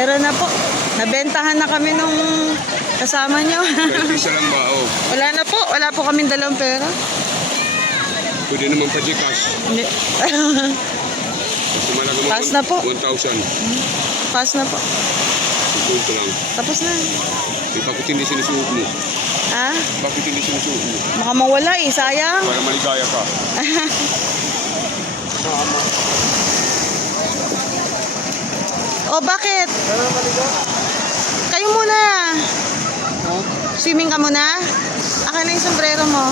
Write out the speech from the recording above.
Meron na po. Nabentahan na kami nung kasama nyo. Kahit isa lang ba? Oh. Wala na po. Wala po kaming dalang pera. Pwede naman pa Gcash. Hindi. Gusto malaga mo Pass na po. 1,000. Pass na po. Ito lang. Tapos na. Eh, bakit hindi sinusuot mo? Ha? Bakit hindi sinusuot mo? Baka mawala eh. Sayang. Para maligaya ka. O bakit? Kayo muna. Swimming ka muna? Akin na yung sombrero mo.